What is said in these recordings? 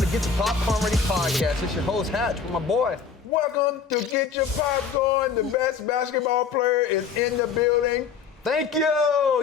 welcome to Getcha Popcorn Ready podcast. It's your host, Hatch, with my boy. Welcome to Getcha Popcorn. The best basketball player is in the building. Thank you.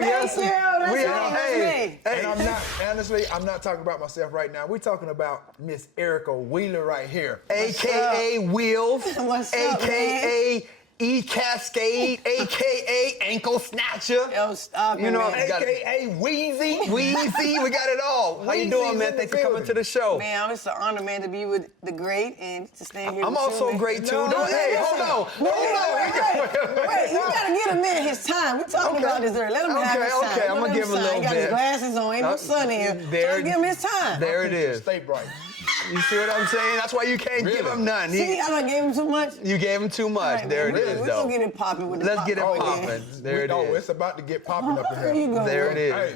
Thank you. That's we me. are. That's me. And I'm not, honestly, I'm not talking about myself right now. We're talking about Miss Erica Wheeler right here. AKA Wheels. What's up, AKA E-Cascade. AKA Ankle Snatcher. Yo, stop it, man. AKA Wheezy. Wheezy. We got it all. How you Wheezy's doing, man? in the Thanks for coming to the show. Man, it's an honor, man, to be with the great and to stand here I'm with also you, man. great, too. No, Don't, hey, listen. hold on. Wait, you gotta give a man his time. We're talking about this earlier. Let him have his time. Okay, I'm gonna give him a little He got bit. his glasses on. Ain't no sun in here. There- Just give him his time. There it is. Stay bright. You see what I'm saying? That's why you can't give him none. See, I done gave him too much. You gave him too much. Right, there man, it is, we're though. gonna get it popping with the Let's get it popcorn, popping. man. There it is. It's about to get popping up in There you here. go. There it is.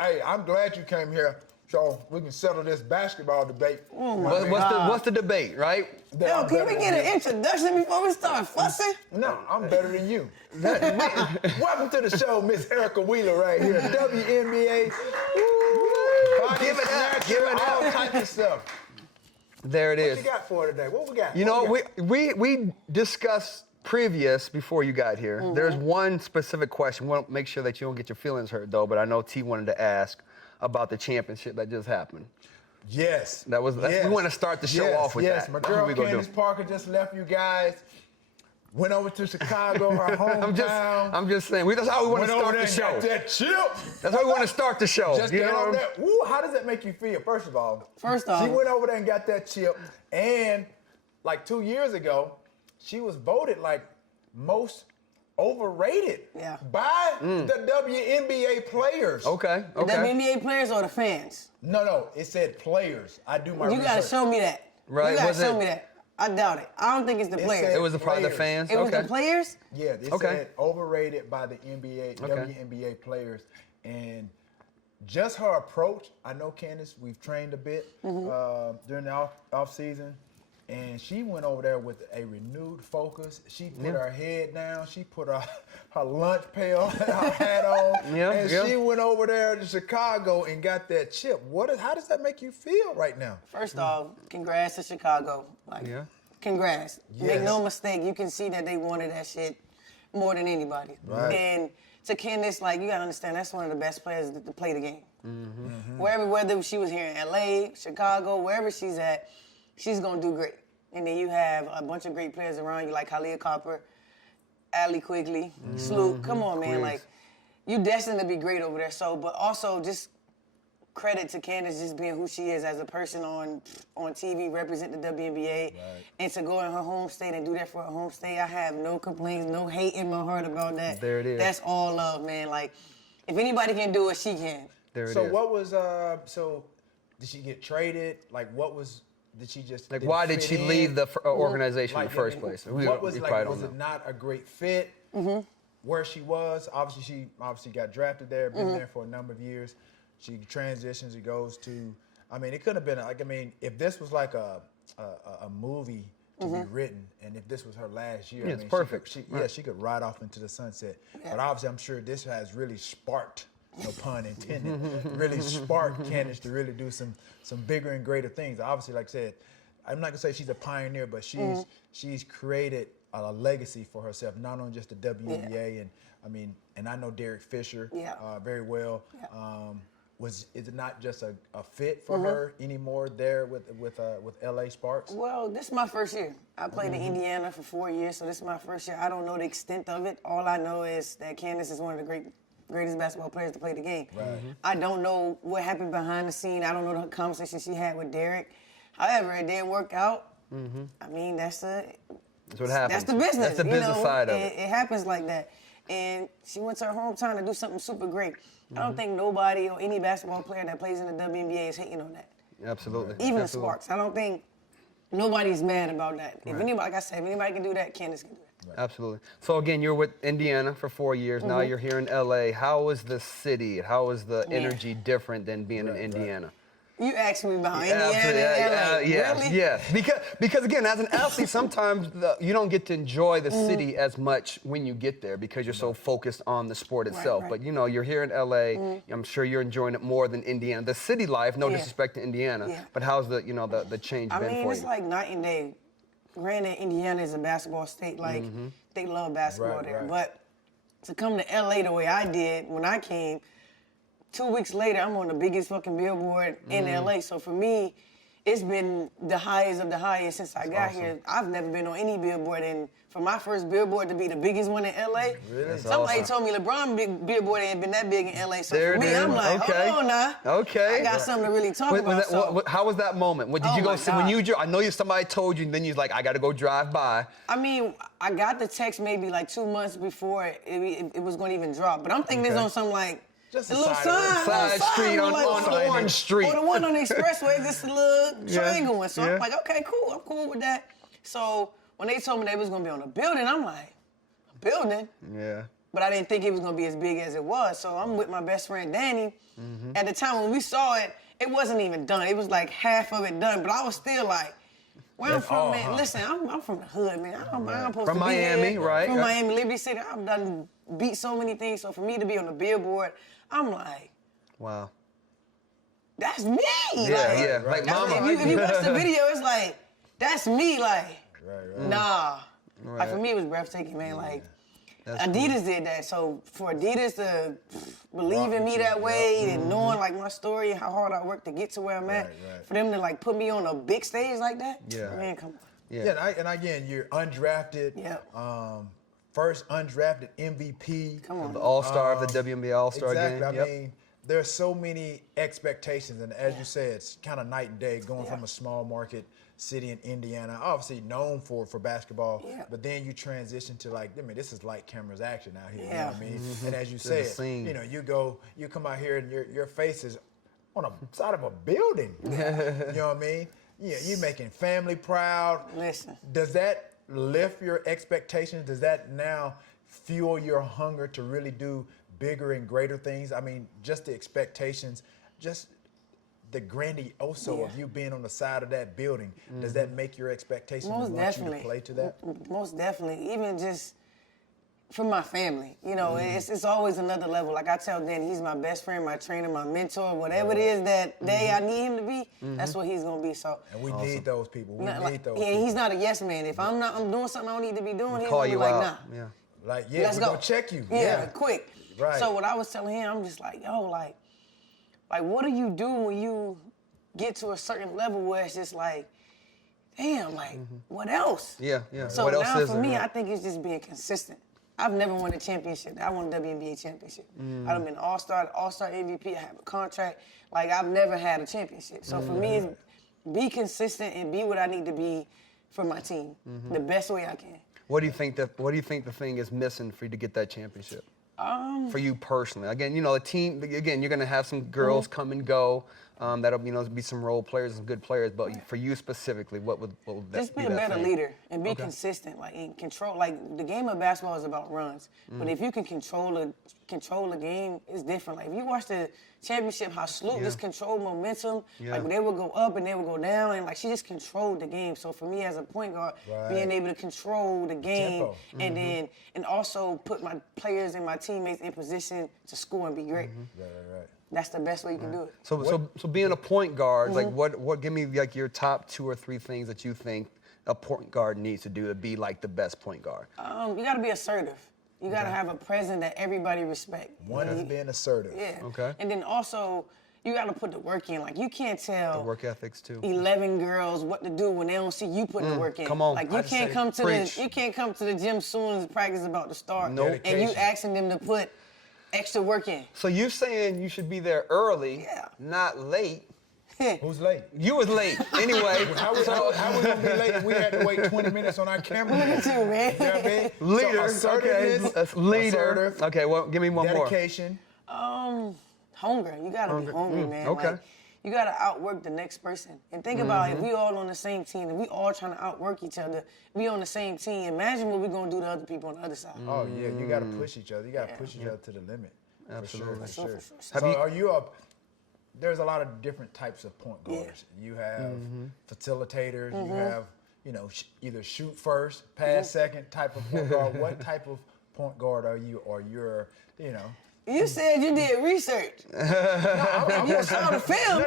Hey, I'm glad you came here so we can settle this basketball debate. What's the debate, right? Yo, can we get an introduction before we start fussing? No, I'm better than you. Welcome to the show, Miss Erica Wheeler right here. WNBA. Give it up. Give it all up. types of stuff. There it What is. you got for today? What we got? You know, we discussed previous before you got here. Mm-hmm. There's one specific question. We want to make sure that you don't get your feelings hurt, though, but I know T wanted to ask about the championship that just happened. Yes. We want to start the show off with yes. that. My That's what girl we gonna Candace do. Parker just left you guys. Went over to Chicago, her hometown. I'm just saying. That's how we want to Went over start there the and show. got that chip. That's how we want to start the show. Just you get know? over there. Ooh, how does that make you feel? First off, she went over there and got that chip. And like 2 years ago, she was voted like most overrated by the WNBA players. Okay. The WNBA players or the fans? No, it said players. I do my You research. gotta show me that. Right, You gotta was show it- me that. I doubt it. I don't think it's the players. said- It was probably the Players. fans. It was okay. the players? Yeah, it Okay. said overrated by the WNBA players. And just her approach, I know Candace, we've trained a bit during the off season. And she went over there with a renewed focus. She put her head down. She put her lunch pail, her hat on. And she went over there to Chicago and got that chip. How does that make you feel right now? First off, congrats to Chicago. Congrats. Make no mistake, you can see that they wanted that shit more than anybody. Right. And to Candace, you gotta understand, that's one of the best players to play the game. Whether she was here in LA, Chicago, wherever she's at, she's gonna do great. And then you have a bunch of great players around you, like Khalil Copper, Allie Quigley, Sloop. Come on, man. You destined to be great over there. So, but also just credit to Candace just being who she is as a person on TV, represent the WNBA, and to go in her home state and do that for her home state. I have no complaints, no hate in my heart about that. There it is. That's all love, man. If anybody can do it, she can. There it is. So what was, did she get traded? Did she just why did she leave the organization in the Like, first place? What was it not a great fit where she was? Obviously, she got drafted there, been there for a number of years. She transitions, it goes to, it could have been, if this was like a movie to be written, and if this was her last year, it's perfect. She could ride off into the sunset. Yeah. But obviously, I'm sure this has really sparked, no pun intended, really sparked Candace to really do some bigger and greater things. Obviously, like I said, I'm not gonna say she's a pioneer, but she's created a legacy for herself, not only just the WNBA, and I know Derek Fisher very well. Is it not just a fit for her anymore there with LA Sparks? Well, this is my first year. I played in Indiana for 4 years, so this is my first year. I don't know the extent of it. All I know is that Candace is one of the greatest basketball players to play the game. Right. I don't know what happened behind the scene. I don't know the conversation she had with Derek. However, it didn't work out. That's what happens. That's the business. That's the business side of it. It happens like that. And she went to her hometown to do something super great. I don't think nobody or any basketball player that plays in the WNBA is hating on that. Absolutely. Even the Sparks. I don't think nobody's mad about that. If anybody, like I said, if anybody can do that, Candace can do it. Right. Absolutely. So again, you're with Indiana for 4 years. Now you're here in LA. How is the city? How is the energy different than being in Indiana? You asked me about Indiana Absolutely, and LA. yes, Really? yes. Because again, as an athlete, sometimes you don't get to enjoy the city as much when you get there because you're so focused on the sport itself. right. But you're here in LA. I'm sure you're enjoying it more than Indiana. The city life, no Yeah. disrespect to Indiana, Yeah. but how's the change I been mean, for it's you? like night and day. Granted, Indiana is a basketball state. Like, they love basketball Right, there. right. But to come to LA the way I did when I came, 2 weeks later, I'm on the biggest fucking billboard in LA. So for me, it's been the highest of the highest since I got here. I've never been on any billboard, and for my first billboard to be the biggest one in LA, Really? somebody awesome. told me LeBron billboard ain't been that big in LA. So There for it me, is. I'm like, Okay. hold on now. Okay. I got something to really talk about. How was that moment? Did Oh you go my sit when God. I know somebody told you, and then you're like, I got to go drive by. I mean, I got the text maybe like 2 months before it was going to even drop. But I'm thinking Okay. it's on some like Just a a little side- side street on sign. Orange Street. Or the one on the expressway, just a little Yeah, triangle one. So yeah. I'm like, okay, cool. I'm cool with that. So when they told me they was going to be on a building, I'm like, a building? Yeah. But I didn't think it was going to be as big as it was. So I'm with my best friend, Danny. At the time when we saw it, it wasn't even done. It was like half of it done. But I was still like, where I'm That's from, all, man. huh? Listen, I'm from the hood, man. I'm supposed From to be Miami, here. right? From Yeah. Miami, Liberty City. I've done beat so many things. So for me to be on the billboard, I'm like, Wow. that's me. Yeah, like that's mama. if you watch the video, it's like, that's me. Like, Right. nah. Right. Like for me, it was breathtaking, man. Like, That's Adidas did that. So for Adidas to believe in me that way and knowing like my story and how hard I worked to get to where I'm at, Right. for them to like put me on a big stage like that, Yeah. man, come on. Yeah, and again, you're undrafted. Yeah. First undrafted MVP. Come on. The All-Star of the WNBA All-Star Exactly. game. I Yep. mean, there's so many expectations, and as you said, it's kind of night and day going from a small market city in Indiana, obviously known for basketball, but then you transition to like, I mean, this is light cameras action out here. You know what I mean? And as you the said, scene. you come out here and your face is on the side of a building. You know what I mean? Yeah, you're making family proud. Listen. Does that lift your expectations? Does that now fuel your hunger to really do bigger and greater things? I mean, just the expectations, just the grandioso of you being on the side of that building. Does that make your expectations Most want definitely. you to play to that? Most definitely. Even just from my family, it's always another level. Like I tell Dan, he's my best friend, my trainer, my mentor, whatever it is that day I need him to be, that's what he's gonna be. So. And we need those people. We Not need like, those yeah, people. he's not a yes man. If I'm doing something I don't need to be doing, he's Call gonna be you like, out. nah. Yeah. Like, Let's we're go. gonna check you. Yeah, quick. Right. So what I was telling him, I'm just like, yo, like what do you do when you get to a certain level where it's just like, damn, like, what else? Yeah, yeah. So What else now is for there? me, Yeah. I think it's just being consistent. I've never won a championship. I won a WNBA championship. I've been All-Star MVP. I have a contract. Like, I've never had a championship. So for me, it's be consistent and be what I need to be for my team the best way I can. What do you think the thing is missing for you to get that championship? For you personally, again, the team. Again, you're gonna have some girls come and go. That'll be some role players and some good players. But for you specifically, what would that Just be be a that better thing? leader and be consistent, like in control. Like the game of basketball is about runs, but if you can control the game, it's different. Like if you watch the championship, how Sloop just controlled momentum. Yeah. Like they would go up and they would go down, and like she just controlled the game. So for me as a point guard, being able to control the game Tempo. and also put my players and my teammates in position to score and be great. Right. That's the best way you can do it. So being a point guard, like what give me like your top 2 or 3 things that you think a point guard needs to do to be like the best point guard? You got to be assertive. You got to have a presence that everybody respect. One is being assertive. Yeah. Okay. And then also, you got to put the work in. Like, you can't tell Work ethics too. 11 girls what to do when they don't see you putting the work in. come on. Like, you I'd can't say come to preach. you can't come to the gym soon as practice is about to start. Nope. And you Dedication. asking them to put extra work in. So you saying you should be there early, Yeah. not late. Who's late? You was late anyway. How we gonna be late if we had to wait 20 minutes on our camera? Look at you, man. You know what I mean? Leader, So okay. assertiveness, Leader. assertive, Okay, well, give me one more. dedication. Hunger. You gotta be hungry, man. okay. Like, you gotta outwork the next person. And think about it, if we all on the same team, if we all trying to outwork each other, we on the same team, imagine what we're gonna do to other people on the other side. Oh yeah, you got to push each other. You got to push each other to the limit. Absolutely. For sure. For sure. So are you there's a lot of different types of point guards. Yeah. You have facilitators. You have, either shoot first, pass second type of point guard. What type of point guard are you, or you're, You said you did research. You saw the film.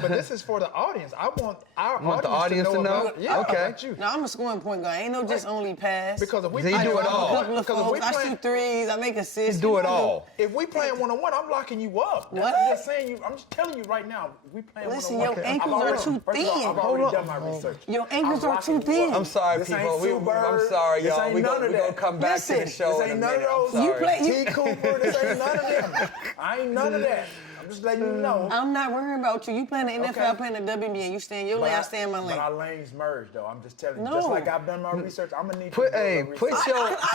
But this is for the audience. I want our audience to know. About you. No, I'm a scoring point guard. Ain't no just only pass. Because if we do it all. I shoot threes. I make assists. Do it all. If we playing one-on-one, I'm locking you up. What? I'm just saying. I'm just telling you right now. We playing Listen, one-on-one. your ankles are too thin. I've already done my research. Your ankles are too thin. I'm sorry, This people. ain't I'm sorry, This y'all. ain't We're none of going to that. come back to the Listen, show This in a ain't none minute. of those. You play. T. Cooper, this ain't none of them. I ain't none of that. I'm just letting you know. I'm not worrying about you. You playing the NFL, playing the WNBA. You stay in your lane, I stay in my lane. But our lanes merge, though. I'm just telling you. No. Just like I've done my research, I'm gonna need Put you to do your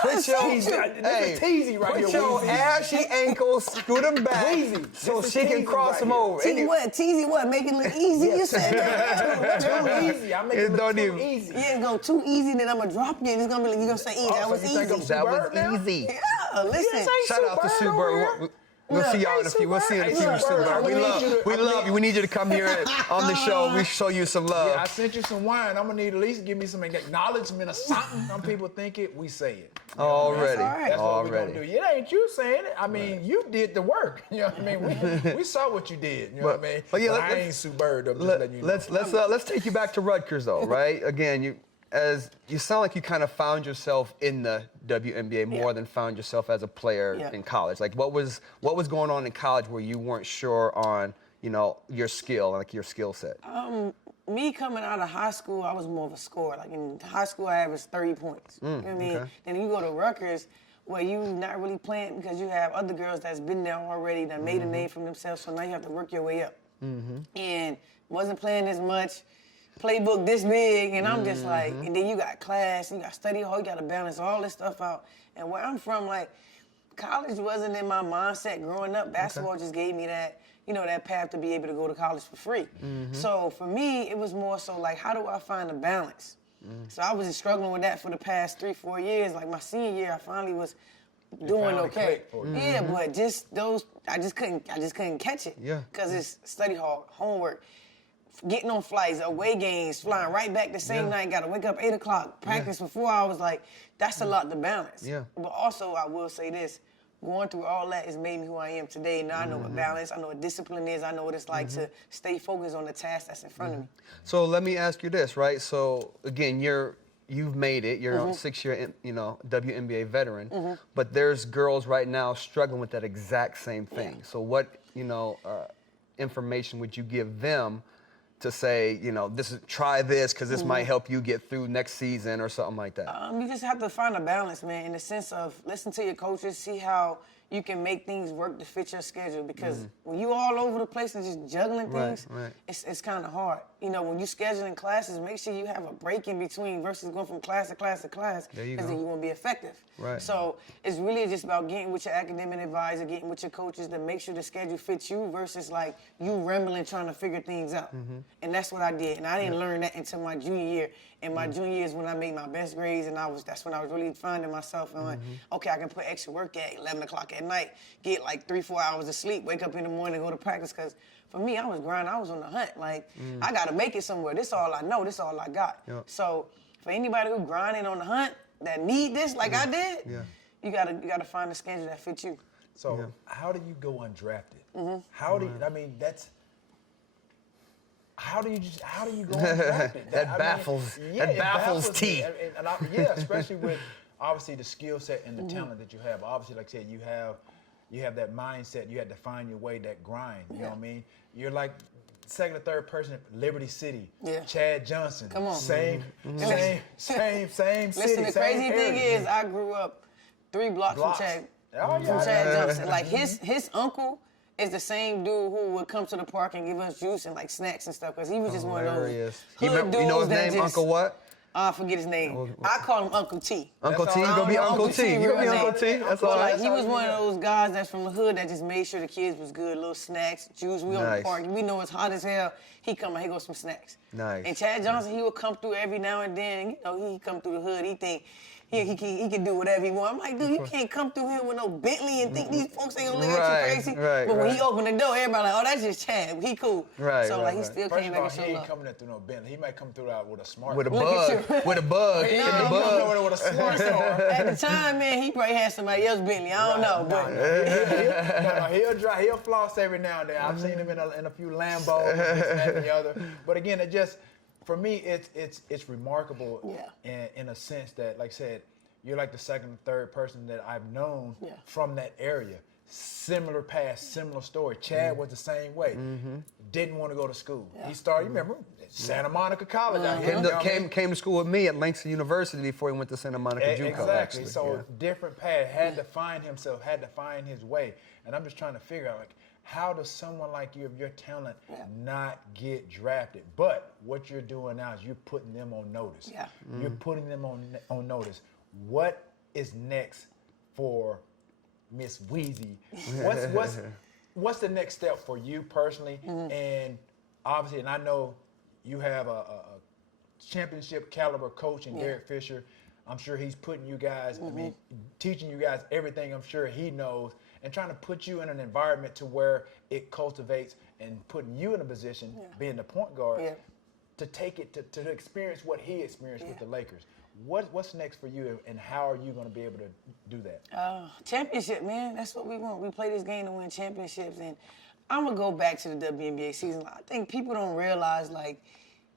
This is teasy right put here. your Weezy. ashy ankles, scoot them back, Weezy. so This is she can teasy cross right them here. over. Teasy what? Make it look easy. You said that. Too easy. I make it look too easy. Yeah, it's going too easy, then I'm gonna drop you. It's gonna be like, you gonna say easy. That was easy. That was easy. Yeah, listen. Shout out to Sue Bird. We'll see y'all in a few. We'll see you in a few, Sue Bird. We love you. We need you to come here on the show. We show you some love. Yeah, I sent you some wine. I'm gonna need at least give me some acknowledgement or something. Some people think it, we say it. Already. That's what we're gonna do. It ain't you saying it. I mean, you did the work. You know what I mean? We saw what you did. You know what I mean? But I ain't Sue Bird. I'm just letting you know. Let's take you back to Rutgers though, right? Again, you sound like you kind of found yourself in the WNBA more than found yourself as a player in college. Like what was going on in college where you weren't sure on, your skill, like your skill set? Me coming out of high school, I was more of a scorer. Like in high school, I averaged 30 points. You know what I mean? Okay. Then you go to Rutgers, where you not really playing because you have other girls that's been there already that made a name for themselves. So now you have to work your way up. And wasn't playing as much. Playbook this big, and I'm just like, and then you got class, and you got study hall, you got to balance all this stuff out. And where I'm from, like, college wasn't in my mindset growing up. Basketball just gave me that, that path to be able to go to college for free. So for me, it was more so like, how do I find a balance? So I was just struggling with that for the past 3-4 years. Like my senior year, I finally was doing okay. Yeah, but just those, I just couldn't catch it. Yeah. Because it's study hall, homework. Getting on flights, away games, flying right back the same night, got to wake up 8 o'clock, practice for 4 hours. Like, that's a lot to balance. Yeah. But also, I will say this, going through all that has made me who I am today. Now I know what balance, I know what discipline is, I know what it's like to stay focused on the task that's in front of me. So let me ask you this, right? So again, you've made it. You're a 6-year, WNBA veteran. But there's girls right now struggling with that exact same thing. Yeah. So what, information would you give them to say, try this because this might help you get through next season or something like that? You just have to find a balance, man, in the sense of listen to your coaches, see how you can make things work to fit your schedule. Because when you all over the place and just juggling things, it's kind of hard. When you scheduling classes, make sure you have a break in between versus going from class to class to class, because then you won't be effective. Right. So it's really just about getting with your academic advisor, getting with your coaches to make sure the schedule fits you versus like you rambling trying to figure things out. And that's what I did. And I didn't learn that until my junior year. And my junior year is when I made my best grades, and that's when I was really finding myself and like, okay, I can put extra work at 11 o'clock at night, get like 3-4 hours of sleep, wake up in the morning, go to practice. Because for me, I was grinding, I was on the hunt. Like, I got to make it somewhere. This all I know, this all I got. Yep. So for anybody who grinding on the hunt that need this like I did, you gotta find a schedule that fits you. So how do you go undrafted? How do you, how do you go undrafted? That baffles T. Especially with obviously the skill set and the talent that you have. Obviously, like I said, you have that mindset. You had to find your way, that grind. You know what I mean? You're like second or third person at Liberty City. Yeah. Chad Johnson. Come on. Same city. Listen, the crazy thing is, I grew up 3 blocks from Chad Johnson. Like his uncle is the same dude who would come to the park and give us juice and like snacks and stuff, because he was just one of those hood dudes. You know his name, just, Uncle what? I forget his name. I call him Uncle T. Uncle T, you gonna be Uncle T. You gonna be Uncle T. That's all right. He was one of those guys that's from the hood that just made sure the kids was good, little snacks, juice. We on the park. We know it's hot as hell. he come out, he goes some snacks. Nice. And Chad Johnson, he would come through every now and then. You know, he come through the hood. He think he can do whatever he want. I'm like, dude, you can't come through here with no Bentley and think these folks ain't gonna look at you crazy. Right, but when he opened the door, everybody like, oh, that's just Chad. He cool. Right, so like, he right. still First came of back all, and he showed ain't love. coming in through no Bentley. He might come through out with a smart With a car. bug. With a bug. He In the ain't bug. coming over with a smart car. At the time, man, he probably had somebody else Bentley. I don't know, but He'll floss every now and then. I've seen him in a few Lambos, this, that, and the other. But again, it just, for me, it's remarkable in a sense that, like I said, you're like the second or third person that I've known from that area. Similar past, similar story. Chad was the same way. Didn't want to go to school. He started, you remember, Santa Monica College out here. Came to school with me at Langston University before he went to Santa Monica JUCO. Exactly. Actually. So different path, had to find himself, had to find his way. And I'm just trying to figure out, like, how does someone like you, of your talent, not get drafted? But what you're doing now is you're putting them on notice. Yeah. You're putting them on notice. What is next for Miss Weezy? What's the next step for you personally? And obviously, and I know you have a championship caliber coach in Derek Fisher. I'm sure he's putting you guys, I mean, teaching you guys everything I'm sure he knows, and trying to put you in an environment to where it cultivates and putting you in a position, being the point guard, to take it to experience what he experienced with the Lakers. What's next for you, and how are you going to be able to do that? Championship, man. That's what we want. We play this game to win championships, and I'm gonna go back to the WNBA season. I think people don't realize like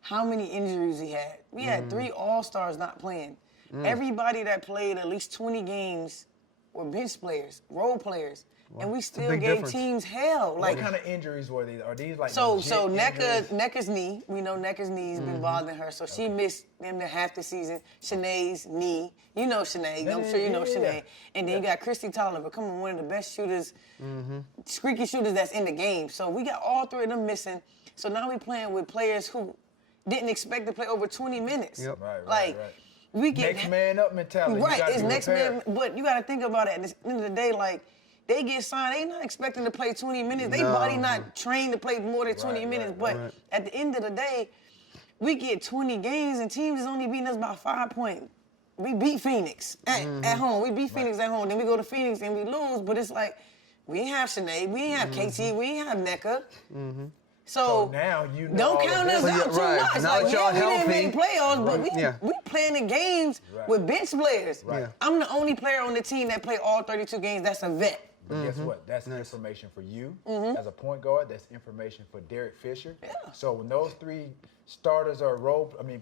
how many injuries we had. We had 3 All-Stars not playing. Everybody that played at least 20 games were bench players, role players. And we still gave teams hell. Like, what kind of injuries were these? Are these like so injuries? Nneka's knee. We know Nneka's knee's been bothering her, so she missed them to half the season. Shanae's knee. You know Shanae. I'm sure you know Shanae. And then you got Christy Tolliver, coming one of the best shooters, squeaky shooters that's in the game. So we got all 3 of them missing. So now we playing with players who didn't expect to play over 20 minutes. Yep. Right. We get next man up mentality. Right, it's next man. But you got to think about it. At the end of the day, like, they get signed, they not expecting to play 20 minutes. They body not trained to play more than 20 minutes. But at the end of the day, we get 20 games and teams is only beating us by 5 points. We beat Phoenix at home. We beat Phoenix at home. Then we go to Phoenix and we lose. But it's like, we ain't have Shanae, we ain't have KT, we ain't have Nneka. So now you know don't count us out too much. Now like, that y'all we didn't healthy. make playoffs, but we playing the games with bench players. I'm the only player on the team that played all 32 games that's a vet. But guess what? That's information for you as a point guard. That's information for Derek Fisher. So when those 3 starters are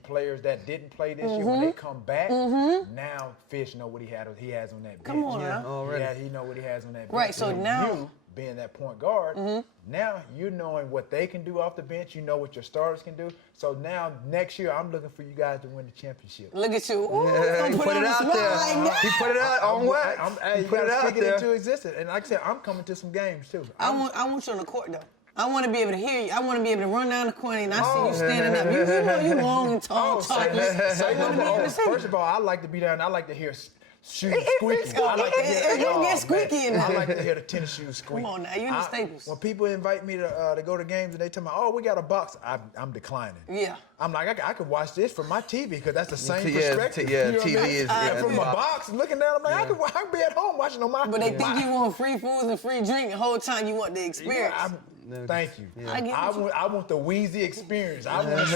players that didn't play this year, when they come back, now Fish know what he has on that bench. Come on now. Already. He know what he has on that bench. Right, so now you, being that point guard, now you're knowing what they can do off the bench. You know what your starters can do. So now next year, I'm looking for you guys to win the championship. Look at you. Ooh, He put it out there. He put it out on wax. He put it out there. Into existence. And like I said, I'm coming to some games too. I want you on the court though. I want to be able to hear you. I want to be able to run down the corner and I see you standing up. You know you long and tall, First of all, I like to be down. I like to hear shoes squeaking. I like to hear, get squeaky in there. I like to hear the tennis shoes squeak. Come on now, you in the Staples. When people invite me to go to games and they tell me, "Oh, we got a box," I'm declining. Yeah. I'm like, I could watch this from my TV because that's the same perspective. Yeah, you know TV is from my box looking down. I'm like, I could be at home watching on my. But they think you want free foods and free drink the whole time. You want the experience. Thank you. Yeah. I want the Wheezy experience. I want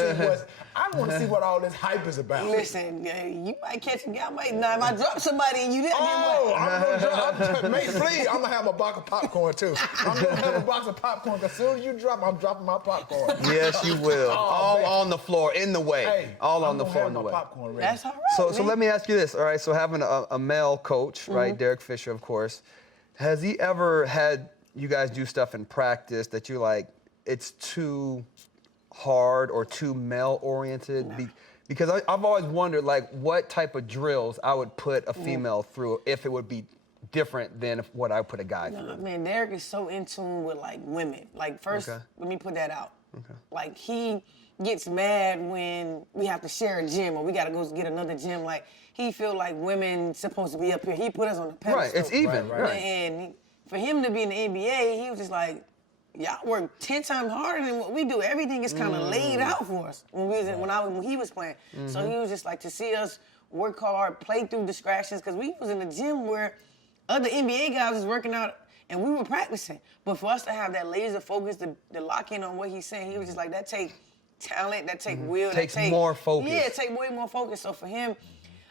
to see what all this hype is about. Listen, you might catch a guy. If I drop somebody and you didn't, I'm gonna drop. Mate, please, I'm gonna have a box of popcorn too. I'm gonna have a box of popcorn because as soon as you drop, I'm dropping my popcorn. Yes, you will. All on the floor, in the way. Hey, all on the floor, in the way. Popcorn ready. That's all right. So let me ask you this. All right, so having a male coach, right, Derek Fisher, of course, has he ever had you guys do stuff in practice that you're like, it's too hard or too male-oriented? No. Because I've always wondered, like, what type of drills I would put a female through if it would be different than what I put a guy through. Man, Derek is so in tune with, like, women. Like, first, let me put that out. Okay. Like, he gets mad when we have to share a gym or we got to go get another gym. Like, he feel like women supposed to be up here. He put us on the pedestal. Right, it's even. Right. And for him to be in the NBA, he was just like, y'all work 10 times harder than what we do. Everything is kind of laid out for us when he was playing. So he was just like, to see us work hard, play through distractions, because we was in the gym where other NBA guys was working out and we were practicing. But for us to have that laser focus, to lock in on what he's saying, he was just like, that take talent, that take will. Takes more focus. Yeah, it take way more focus. So for him,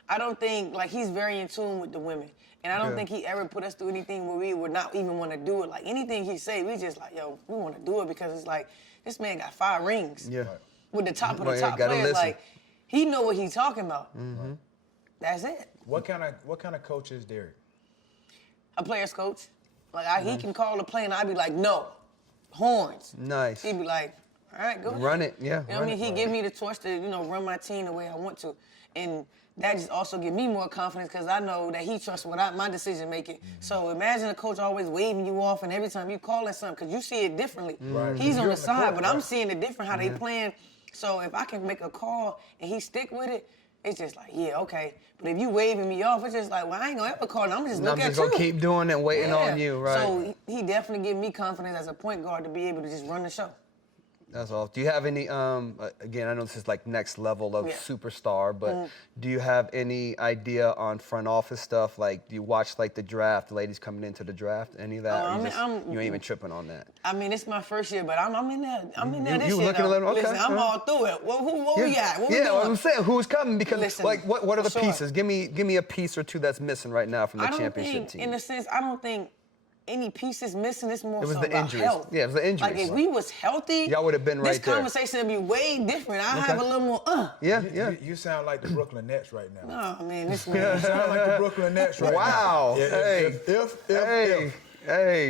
I don't think, like, he's very in tune with the women. And I don't think he ever put us through anything where we would not even want to do it. Like, anything he say, we just like, yo, we want to do it, because it's like, this man got 5 rings. Yeah. With the top of the top players. Listen. Like, he know what he's talking about. That's it. What kind of coach is Derek? A player's coach. Like, he can call the play and I'd be like, no, horns. Nice. He'd be like, all right, go ahead. Run it, yeah. You know what I mean? He give me the torch to, run my team the way I want to. And that just also give me more confidence, because I know that he trusts my decision making. So imagine a coach always waving you off, and every time you calling something, because you see it differently. Right. He's on the side, court, but I'm seeing it different, how they playing. So if I can make a call and he stick with it, it's just like, yeah, okay. But if you waving me off, it's just like, well, I ain't gonna ever call. I'm just looking at you. I'm just gonna keep doing it, waiting on you, right? So he definitely give me confidence as a point guard to be able to just run the show. That's all. Do you have any, again, I know this is like next level of superstar, but do you have any idea on front office stuff? Like, do you watch like the draft, the ladies coming into the draft, any of that? You ain't even tripping on that? I mean, it's my first year, but I'm in there. I'm in there this you year. Looking at them? Okay. Listen, I'm all through it. What we got? What we doing? I'm saying, who's coming? Because, Listen, like, what are the pieces? Give me a piece or two that's missing right now from the championship team. In a sense, I don't think any pieces missing. It's more so the about injuries. health. Yeah, it was the injuries. Like, if we was healthy, y'all would have been right there. This conversation would be way different. I have a little more. You sound like the Brooklyn Nets right now. Oh man, this man. You sound like the Brooklyn Nets right now. Wow. Hey.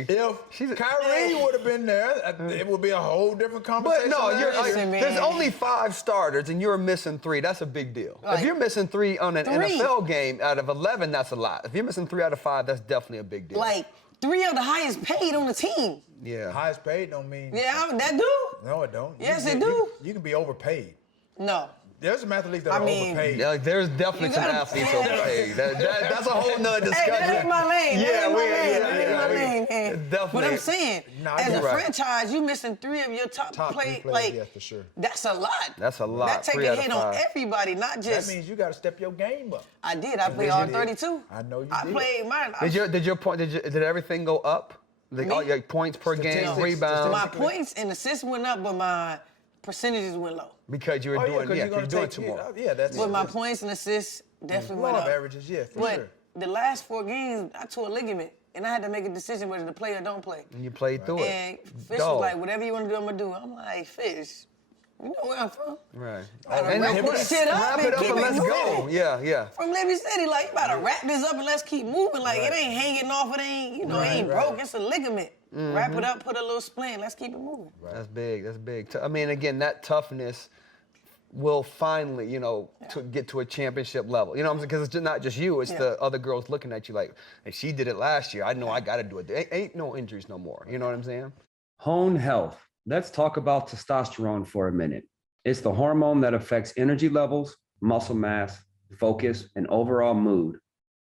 If Kyrie would have been there, it would be a whole different conversation. But no, Listen, there's only 5 starters and you're missing 3. That's a big deal. Like, if you're missing 3 on an NFL game out of 11, that's a lot. If you're missing 3 out of 5, that's definitely a big deal. Like, 3 of the highest paid on the team. Yeah. Highest paid don't mean. Yeah, that do. No, it don't. Yes, it do. You can be overpaid. No. There's some athletes that are overpaid. Yeah, there's definitely some athletes overpaid. That's a whole nother discussion. Hey, that ain't my lane. That ain't my lane. Definitely. But I'm saying, as a franchise, you missing 3 of your top players. Like, yeah, for sure. That's a lot. That's a lot. That take a hit on everybody, not just. That means you got to step your game up. I did. I played all 32. I know you did. I played mine. Did everything go up? All your points per game, rebounds. My points and assists went up, but my percentages went low. Because you were doing too much. Yeah, that's. But my points and assists definitely went up. Averages, yeah, for sure. But the last 4 games, I tore a ligament, and I had to make a decision whether to play or don't play. And you played through it. And Fish was like, whatever you want to do, I'm gonna do. I'm like, Fish, you know where I'm from. Right. And wrap this shit up and keep it let's moving. go. Yeah. From Liberty City, like, you better wrap this up and let's keep moving. Like, it ain't hanging off. It ain't, it ain't broke. It's a ligament. Wrap it up, put a little splint. Let's keep it moving. Right. That's big. I mean, again, that toughness will finally, to get to a championship level. You know what I'm saying? Because it's not just you. It's the other girls looking at you like, hey, she did it last year. I know I got to do it. Ain't no injuries no more. You know what I'm saying? Hone Health. Let's talk about testosterone for a minute. It's the hormone that affects energy levels, muscle mass, focus, and overall mood,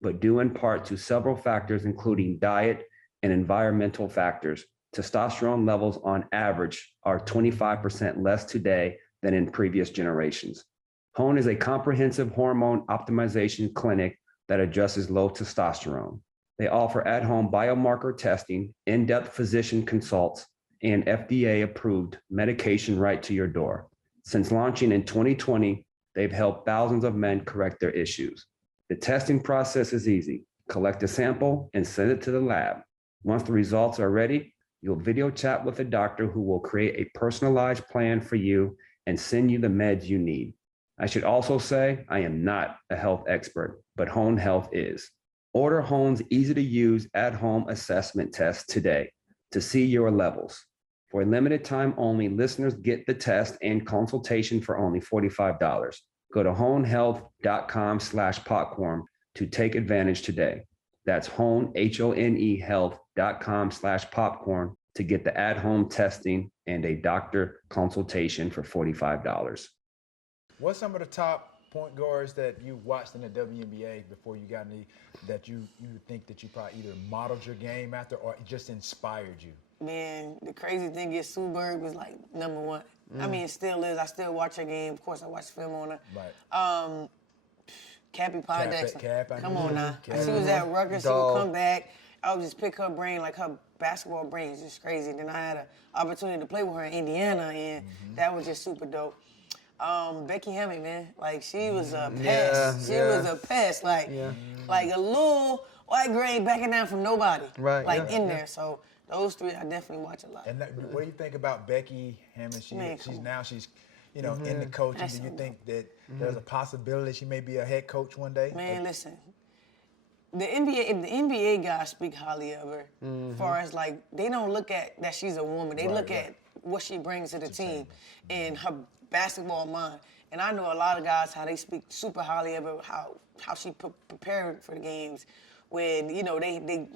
but due in part to several factors, including diet and environmental factors. Testosterone levels on average are 25% less today than in previous generations. Hone is a comprehensive hormone optimization clinic that addresses low testosterone. They offer at-home biomarker testing, in-depth physician consults, and FDA-approved medication right to your door. Since launching in 2020, they've helped thousands of men correct their issues. The testing process is easy. Collect a sample and send it to the lab. Once the results are ready, you'll video chat with a doctor who will create a personalized plan for you and send you the meds you need. I should also say I am not a health expert, but Hone Health is. Order Hone's easy-to-use at-home assessment test today to see your levels. For a limited time only, listeners get the test and consultation for only $45. Go to honehealth.com/popcorn to take advantage today. That's Hone, HONE health.com/popcorn to get the at-home testing and a doctor consultation for $45. What's some of the top point guards that you watched in the WNBA before you got any that you think that you probably either modeled your game after or it just inspired you? Man, the crazy thing is Sue Bird was like number one. I mean, it still is. I still watch her game. Of course, I watch film on her. Right. Cappy Pie Jackson. Come on now. Cap. She was at Rutgers. She would come back. I would just pick her brain. Like, her basketball brain is just crazy. Then I had an opportunity to play with her in Indiana, and that was just super dope. Becky Hammond, man. Like, she was a pest. She was a pest. Like a little white girl ain't backing down from nobody. Right. Like, in there. So those three, I definitely watch a lot. And what do you think about Becky Hammond? She's in the coaching. Do you think that there's a possibility she may be a head coach one day? Man, listen. The NBA, if the NBA guys speak highly of her, as far as like, they don't look at that she's a woman. They look at what she brings to the team and her basketball mind. And I know a lot of guys how they speak super highly of her, how she prepared for the games, when they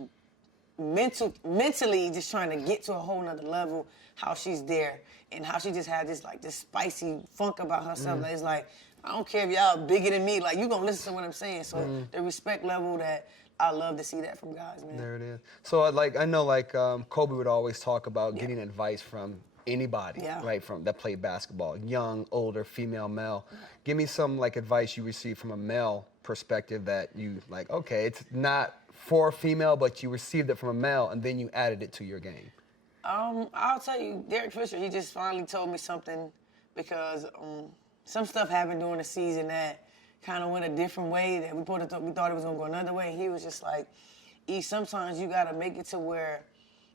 mentally just trying to get to a whole nother level. How she's there and how she just had this spicy funk about herself. That it's like, I don't care if y'all bigger than me. Like, you gonna listen to what I'm saying. So the respect level that I love to see that from guys, man. There it is. So I know Kobe would always talk about getting advice from anybody, right, from that played basketball, young, older, female, male. Give me some advice you received from a male perspective that you okay, it's not for a female, but you received it from a male and then you added it to your game. I'll tell you, Derek Fisher, he just finally told me something because some stuff happened during the season that kind of went a different way that we thought it was going to go another way. He was just like, E, sometimes you got to make it to where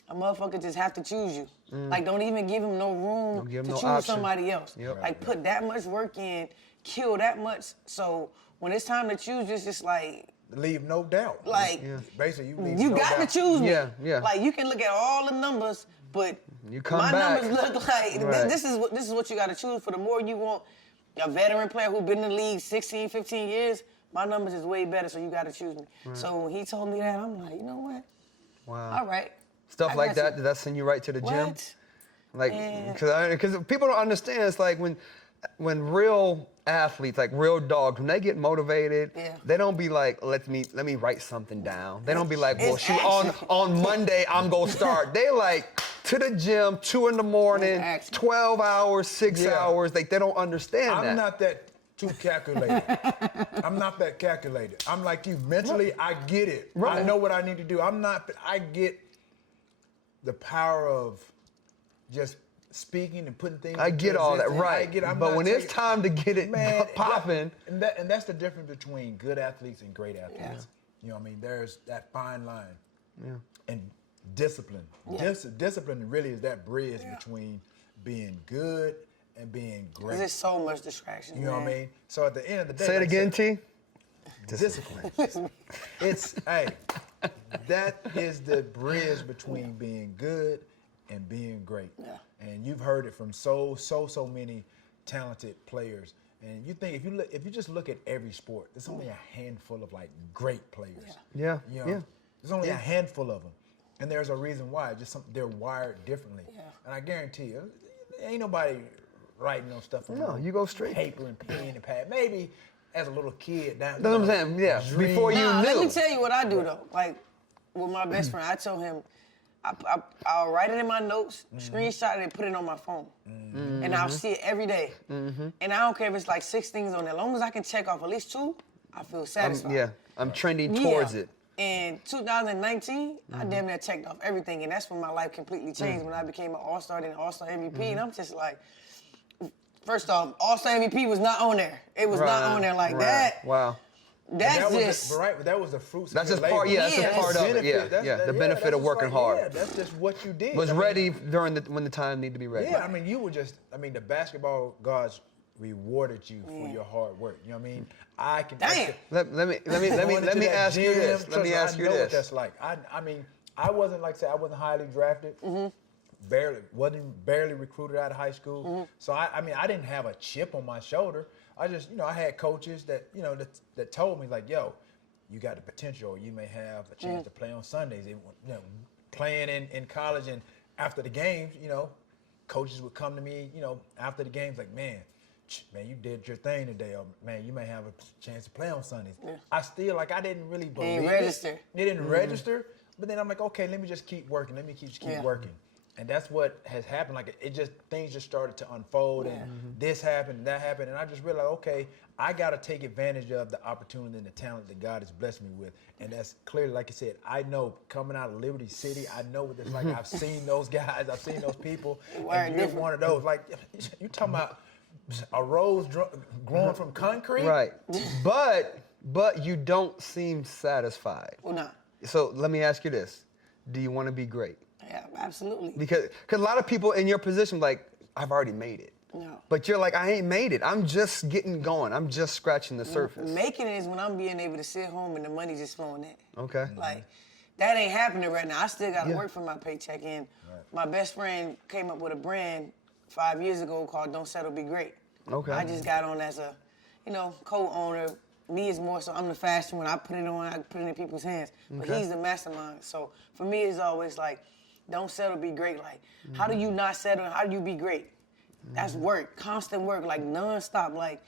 a motherfucker just have to choose you. Like, don't even give him no room to choose somebody else. Yep. Like, put that much work in, kill that much. So when it's time to choose, it's just like, leave no doubt. Like, basically, you no got doubt. to choose me. Yeah. Like, you can look at all the numbers, but you come my back. numbers look like this is what you got to choose for. The more you want a veteran player who's been in the league 16, 15 years, my numbers is way better, so you got to choose me. Right. So when he told me that, I'm like, you know what? Wow. All right. Stuff like that, did that send you right to the gym? What? Like, because people don't understand, it's like when real athletes, like real dogs, when they get motivated, they don't be like, let me write something down. They don't be like, well, shoot, on Monday I'm gonna start. They like to the gym, 2 a.m, 12 hours, 6 hours. Like, they don't understand that. I'm not that too calculated. I'm not that calculated. I'm like you. Mentally, I get it. Right. I know what I need to do. I get the power of just speaking and putting things. I get all that, right? But when it's time to get it popping, and that's the difference between good athletes and great athletes. Yeah. You know what I mean? There's that fine line. Yeah. And discipline. Yeah. Discipline really is that bridge between being good and being great. There's so much distraction. You know what I mean? So at the end of the day, say it again, T. Discipline. That is the bridge between being good and being great. Yeah. And you've heard it from so many talented players. And you think if you just look at every sport, there's only a handful of great players. Yeah. There's only a handful of them. And there's a reason why. They're wired differently. Yeah. And I guarantee you, ain't nobody writing no stuff on you go straight paper and pen and pad. Maybe as a little kid down. That's what I'm saying. Yeah. Before you knew. Let me tell you what I do though. Like with my best friend, I told him I'll write it in my notes, screenshot it, and put it on my phone. And I'll see it every day. And I don't care if it's 6 things on there. As long as I can check off at least 2, I feel satisfied. I'm trending towards it. In 2019, I damn near checked off everything. And that's when my life completely changed, when I became an All-Star and All-Star MVP. And I'm just like, first off, All-Star MVP was not on there. It was not on there like that. Wow. That was the fruits of your labor. That's a part of it. The benefit of working hard. Yeah, that's just what you did. Was ready when the time needed to be ready. Yeah, I mean, the basketball gods rewarded you for your hard work. You know what I mean? Let me ask you this. Let me ask you this. I know what that's like. I mean, I wasn't I wasn't highly drafted. Barely recruited out of high school. So I mean, I didn't have a chip on my shoulder. I just, I had coaches that, that told me yo, you got the potential. You may have a chance to play on Sundays. Playing in college and after the games, coaches would come to me, after the games man, man, you did your thing today, or man, you may have a chance to play on Sundays. Yeah. I still, like, I didn't really believe it. Register. It didn't register, but then I'm like, okay, let me just keep working. Let me keep working. And that's what has happened. Like, things just started to unfold, and this happened, and that happened, and I just realized, okay, I got to take advantage of the opportunity and the talent that God has blessed me with. And that's clearly, like I said, I know coming out of Liberty City, I know what it's like. I've seen those guys, I've seen those people, and you're one of those. Like, you talking about a rose growing from concrete? Right. But you don't seem satisfied. Well, no. So let me ask you this. Do you want to be great? Yeah, absolutely. Because a lot of people in your position, like, I've already made it. No. But you're like, I ain't made it. I'm just getting going. I'm just scratching the surface. Making it is when I'm being able to sit home and the money just flowing in. Okay. Like, that ain't happening right now. I still got to work for my paycheck. And my best friend came up with a brand 5 years ago called Don't Settle, Be Great. Okay. I just got on as a, co-owner. Me is more so, I'm the fashion one. I put it on, I put it in people's hands. But he's the mastermind. So for me, it's always like, don't settle, be great. Like, how do you not settle? How do you be great? That's work, constant work, like nonstop. Like,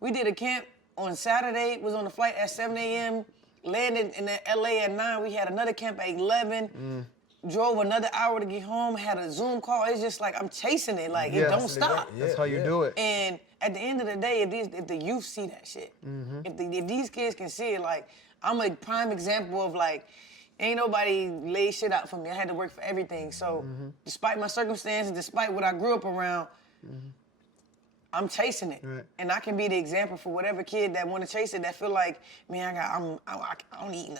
we did a camp on Saturday, was on the flight at 7 a.m., landed in LA at 9. We had another camp at 11, drove another hour to get home, had a Zoom call. It's just like, I'm chasing it. Like, it don't stop. That's how you do it. And at the end of the day, if the youth see that shit, if these kids can see it, like, I'm a prime example of, like, ain't nobody laid shit out for me. I had to work for everything. So despite my circumstances, despite what I grew up around, I'm chasing it. Right. And I can be the example for whatever kid that want to chase it, that feel like, man, I'm eating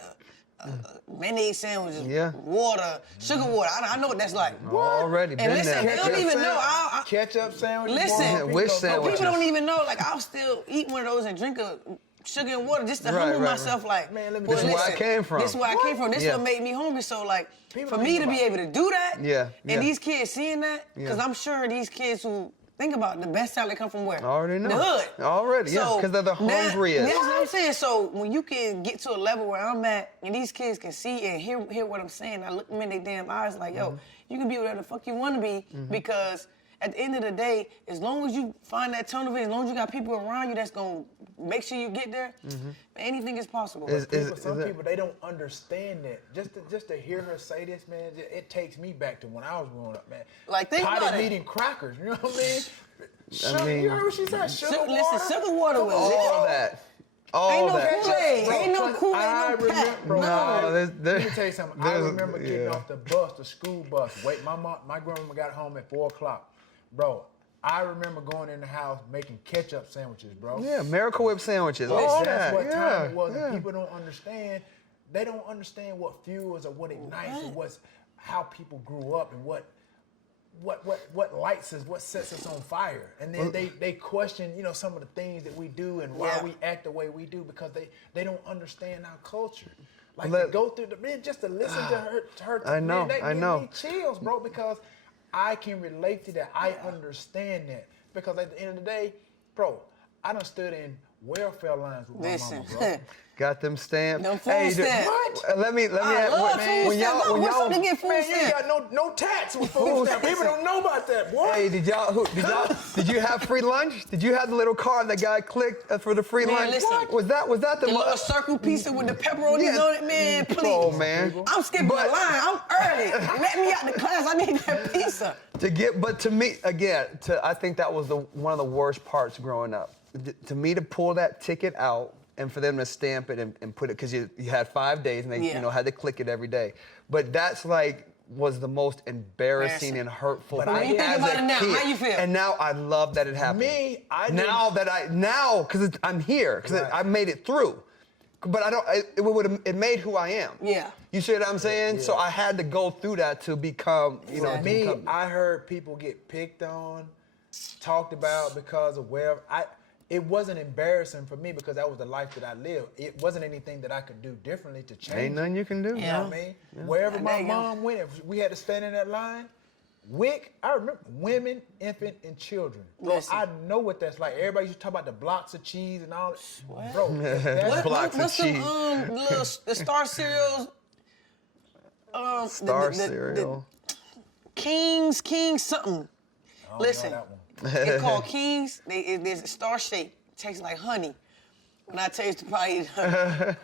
mayonnaise sandwiches, water, sugar water. I know what that's like. Already been and listen, there. they don't even know. Ketchup sandwiches. Listen, wish sandwiches. people don't even know. Like, I'll still eat one of those and drink a sugar and water just to humble myself. Like, man, let me this is where I came from. This is where I came from. This is what made me hungry. So, like, for me to be able to do that, and these kids seeing that, because I'm sure these kids who think about it, the best talent come from where? I already know. The hood. Already, so because they're the hungriest. That's what I'm saying. So when you can get to a level where I'm at, and these kids can see and hear what I'm saying, I look them in their damn eyes like, yo, you can be whatever the fuck you want to be, because at the end of the day, as long as you find that tunnel vision, as long as you got people around you that's gonna make sure you get there, anything is possible. Some people, they don't understand that. Just to hear her say this, man, it takes me back to when I was growing up, man. Like, think about potted it. meat and crackers, you know what I mean? You heard what she said? Sugar water. Listen, sugar water was All that. Ain't no that. Kool-Aid. Ain't no Kool-Aid, no Pep. No, there's- let me tell you something. I remember getting yeah. off the bus, the school bus. Wait, my grandmama got home at 4 o'clock. Bro, I remember going in the house making ketchup sandwiches, bro. Yeah, Miracle Whip sandwiches. All That's that. what time it was. Yeah. And people don't understand. They don't understand what fuels or what ignites and how people grew up and what lights us, what sets us on fire. And then they question, some of the things that we do and why we act the way we do, because they don't understand our culture. Like, to go through just to listen to her. I know, man, that I gives know. me chills, bro, because I can relate to that. I understand that. Because at the end of the day, bro, I done stood in welfare lines with my mama, bro. Got them stamps. Them food stamps. What? Let me I love food when stamps. y'all, What's up to get food Man, you ain't stamps? got no tax with food stamps. People don't know about that, boy. Hey, did you have free lunch? Did you have the little card that guy clicked for the free Man, lunch? listen. Was that the The little circle pizza with the pepperonis on it, man, please. Oh, man. I'm skipping the line. I'm early. Let me out the class. I need that pizza. But to me, again, I think that was one of the worst parts growing up. To me, to pull that ticket out and for them to stamp it and put it, because you had 5 days and they had to click it every day. But that's was the most embarrassing and hurtful thing. When you think about it now, how you feel? And now I love that it happened. Because I'm here, because I made it through. But it made who I am. Yeah. You see what I'm saying? Yeah. So I had to go through that to become, For me, I heard people get picked on, talked about because of where it wasn't embarrassing for me because that was the life that I lived. It wasn't anything that I could do differently to change. Ain't nothing you can do. You know what I mean? Yeah. Wherever my mom went, if we had to stand in that line, I remember women, infant, and children. Bro, I know what that's like. Everybody used to talk about the blocks of cheese and all that. What? Bro, What's the Star cereals? Star cereal. King's something. Listen, It's called Kings. There's a star shape. It tastes like honey. When I taste probably the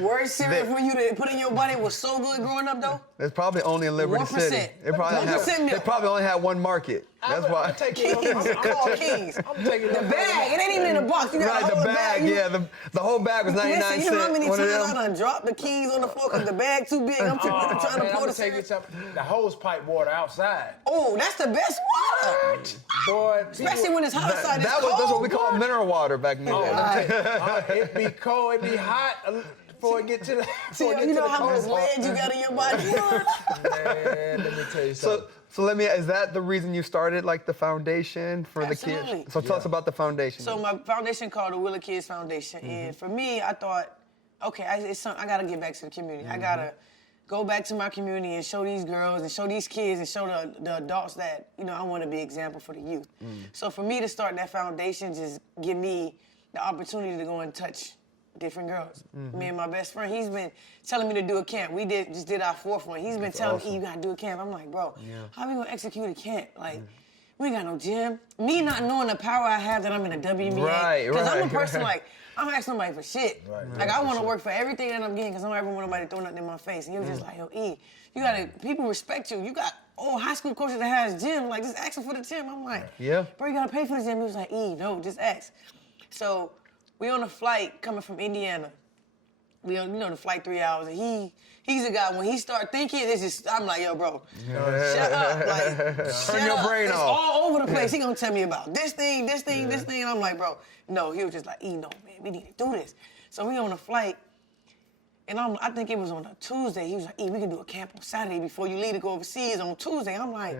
worst cereal for you to put in your body was so good growing up though. It's probably only in Liberty 1%. City. They probably only had one market. That's why. Kings. It's called Kings. I'm taking The bag. It ain't even in the box. You gotta hold the bag. Yeah, the whole bag was 99 cents. Listen, you know how many times I done dropped the Kings on the floor because the bag too big. I'm trying to pour the cereal. The hose pipe water outside. Oh, that's the best water. Boy, Especially when it's hot outside. That's what we called mineral water back in the day. It'd be cold, it'd be hot before it get to the. See, you know how much lead you got in your body. Man, let me tell you something. So is that the reason you started like the foundation for the kids? So tell us about the foundation. So my foundation called the Willa Kids Foundation, and for me, I thought, okay, I gotta get back to the community. I gotta go back to my community and show these girls and show these kids and show the adults that, you know, I want to be an example for the youth. So for me to start that foundation just give me the opportunity to go and touch different girls. Me and my best friend, he's been telling me to do a camp. We just did our 4th one. He's been telling me, you gotta do a camp. I'm like, bro, how we gonna execute a camp? Like, we ain't got no gym. Me not knowing the power I have that I'm in the WNBA. Because I'm a person like, I'm asking somebody for shit. Like, I want to work for everything that I'm getting because I don't ever want nobody to throw nothing in my face. And he was just like, yo, E, people respect you. You got old high school coaches that has gym. Like, just ask them for the gym. I'm like, bro, you got to pay for the gym. He was like, E, no, just ask. So we on a flight coming from Indiana. We on, the flight 3 hours. And he's a guy, when he start thinking, it's just, I'm like, yo, bro, shut up. Like, turn your brain it's off. all over the place. He gonna tell me about this thing. And I'm like, bro, no. He was just like, E, no, man, we need to do this. So we on a flight, and I think it was on a Tuesday. He was like, E, we can do a camp on Saturday before you leave to go overseas on Tuesday. I'm like,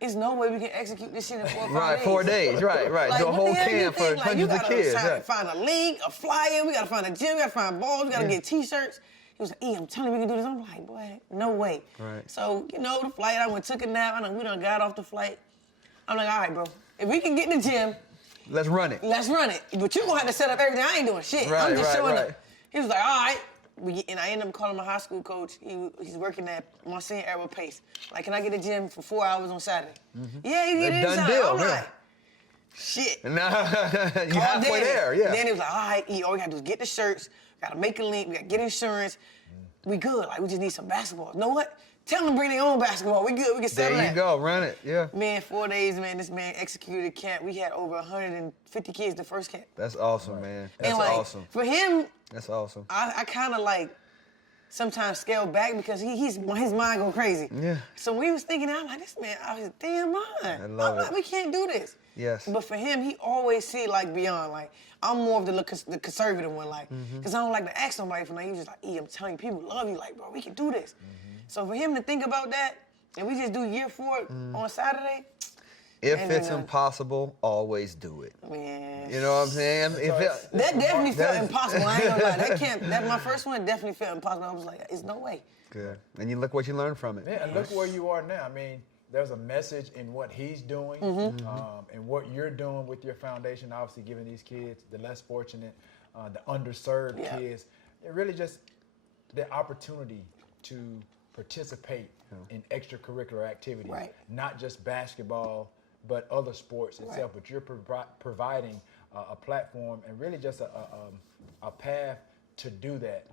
there's no way we can execute this shit in 4 or 5 days. Right, 4 days, right. Like, do a whole camp for like, hundreds of kids. You gotta find a link, a flyer, we gotta find a gym, we gotta find balls, we gotta get t-shirts. He was like, E, I'm telling you we can do this. I'm like, boy, no way. Right. So, the flight, I went, took a nap, we done got off the flight. I'm like, all right, bro, if we can get in the gym, let's run it. But you gonna have to set up everything. I ain't doing shit. I'm just showing up. He was like, all right. And I ended up calling my high school coach. He's working at Monsignor Airwood Pace. Like, can I get a gym for 4 hours on Saturday? Yeah, you get it inside. I'm like, shit. Nah, you halfway there, Then he was like, all right, E, all we gotta do is get the shirts, we gotta make a link, we gotta get insurance. We good. Like, we just need some basketball. You know what? Tell them to bring their own basketball. We good. We can settle that. There you go. Run it. Yeah. Man, 4 days, man, this man executed a camp. We had over 150 kids the first camp. That's awesome, man. That's awesome. For him, that's awesome. I kind of like sometimes scale back because his mind go crazy. Yeah. So when he was thinking, I'm like, this man out of his damn mind. I love it. We can't do this. Yes. But for him, he always see like beyond. Like, I'm more of the conservative one, like, because I don't like to ask somebody for nothing. He was just like, E, I'm telling you, people love you. Like, bro, we can do this. So for him to think about that, and we just do year 4 on Saturday. If it's impossible, always do it. Man. You know what I'm saying? That definitely felt impossible. I ain't gonna lie. That my first one definitely felt impossible. I was like, it's no way. Good. And you look what you learned from it. Yeah, and look where you are now. I mean, there's a message in what he's doing and what you're doing with your foundation, obviously giving these kids, the less fortunate, the underserved kids, it really just the opportunity to participate in extracurricular activities, not just basketball, but other sports itself. But you're providing a platform and really just a path to do that.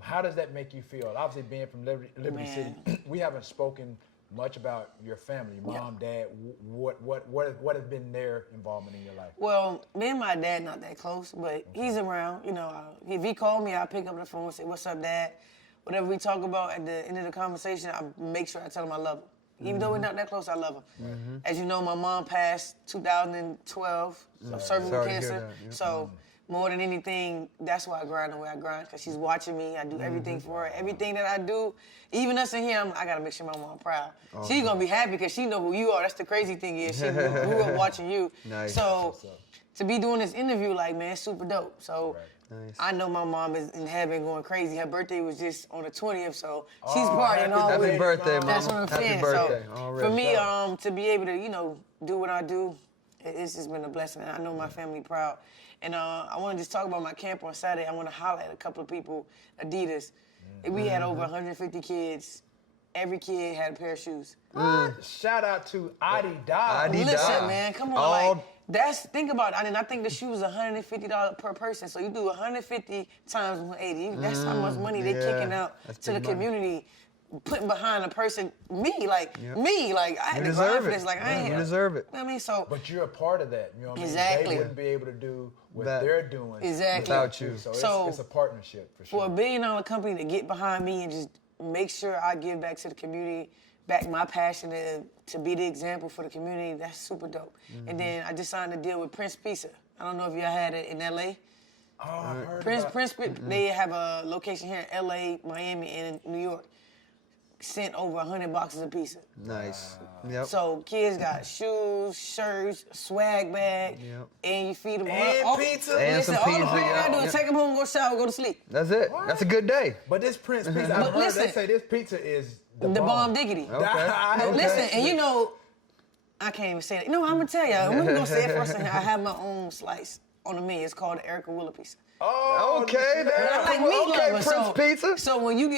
How does that make you feel? Obviously, being from Liberty City, we haven't spoken much about your family, mom, dad. What has been their involvement in your life? Well, me and my dad not that close, but he's around. If he called me, I'll pick up the phone and say, "What's up, Dad?" Whatever we talk about at the end of the conversation, I make sure I tell him I love him. Even though we're not that close, I love him. As you know, my mom passed 2012 of cervical cancer. So more than anything, that's why I grind the way I grind, because she's watching me. I do everything for her. Everything that I do, even us in here, I got to make sure my mom proud. She's going to be happy because she know who you are. That's the crazy thing is she grew up watching you. Nice. So to be doing this interview, like, man, it's super dope. So I know my mom is in heaven going crazy. Her birthday was just on the 20th, so she's partying all week. Happy birthday, Mama. That's what I'm saying. Happy birthday. So for me, to be able to, do what I do, it's just been a blessing. And I know my family proud. And I want to just talk about my camp on Saturday. I want to highlight a couple of people. Adidas. We had over 150 kids every kid had a pair of shoes. Shout out to Adidas. Adidas. Listen, man, come on, think about it. I think the shoe was $150 per person. So you do 150 times 180. That's how much money they kicking out to the community, putting behind a person. Me, I had to grind for this. Like I ain't. You deserve it. You know what I mean, so. But you're a part of that. You know what I mean? Exactly. They wouldn't be able to do what they're doing without you. So it's a partnership for sure. For a $1 billion company to get behind me and just make sure I give back to the community, back my passion to be the example for the community, that's super dope. And then I just signed a deal with Prince Pizza. I don't know if y'all had it in LA. Oh, I heard Prince, they have a location here in LA, Miami, and New York. Sent over 100 boxes of pizza. Nice. Yep. So kids got shoes, shirts, swag bag, and you feed them and pizza. And some pizza, all you gotta do is take them home, go shower, go to sleep. That's it. What? That's a good day. But this Prince Pizza, I heard they say this pizza is the bomb diggity. Okay. Listen, and you know, I can't even say that. No, I'm gonna tell y'all. I'm gonna say it first. I have my own slice on the menu. It's called the Erica Willa pizza. Oh, okay, I like meat lovers. Prince Pizza. So when you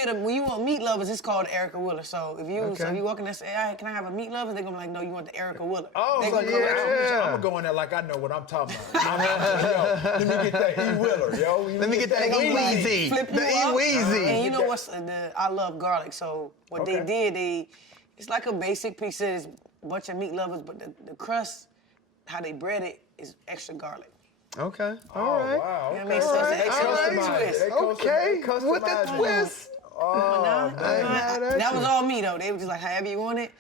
want meat lovers, it's called Erica Willa. So if you walk in there and say, hey, can I have a meat lover? They're gonna be like, no, you want the Erica Willa. Oh, they gonna I'm gonna go in there like I know what I'm talking about. Yo, let me get that E Willer, yo. Let me get that E Weezy. Flip The you E up. Weezy. And you know what's I love garlic. So what they did, it's like a basic pizza. It's a bunch of meat lovers, but the crust, how they bread it, is extra garlic. Okay. All right. Wow. You know what I mean? So it's an extra twist. Okay. With the twist. Oh, That was all me though. They were just like, however you want it.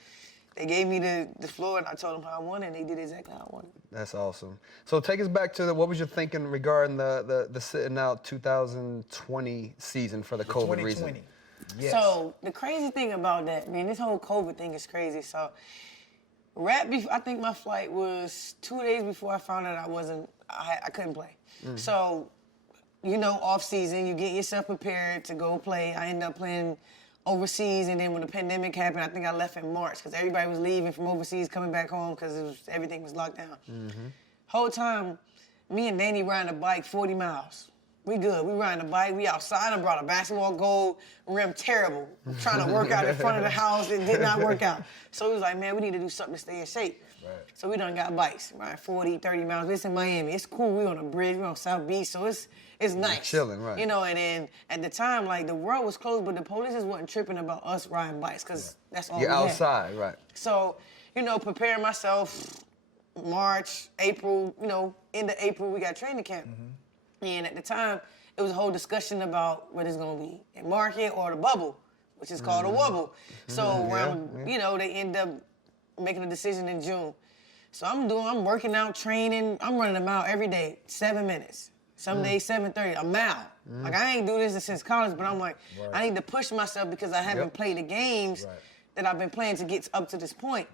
They gave me the floor and I told them how I wanted, and they did exactly how I wanted. That's awesome. So take us back to what was your thinking regarding the sitting out 2020 season for the COVID reason? 2020. Yes. So the crazy thing about that, man, this whole COVID thing is crazy. So I think my flight was 2 days before I found out I couldn't play. So, off season, you get yourself prepared to go play. I ended up playing overseas, and then when the pandemic happened, I think I left in March because everybody was leaving from overseas, coming back home because everything was locked down. Whole time, me and Danny riding a bike 40 miles. We good. We riding a bike. We outside. I brought a basketball goal, rim terrible. Trying to work out in front of the house. It did not work out. So we was like, man, we need to do something to stay in shape. Right. So we done got bikes, right? 40, 30 miles. It's in Miami. It's cool. We on a bridge. We on South Beach. So it's nice. Chilling, right. And then at the time, like, the world was closed, but the police wasn't tripping about us riding bikes because that's all You're we had. outside, right. So, preparing myself, March, April, end of April, we got training camp. And at the time, it was a whole discussion about whether it's going to be a market or the bubble, which is called a wobble. So, they end up making a decision in June. So I'm working out, training. I'm running a mile every day, 7 minutes. Some days 7:30, a mile. Like, I ain't do this since college, but I'm like, I need to push myself because I haven't played the games that I've been playing to get up to this point.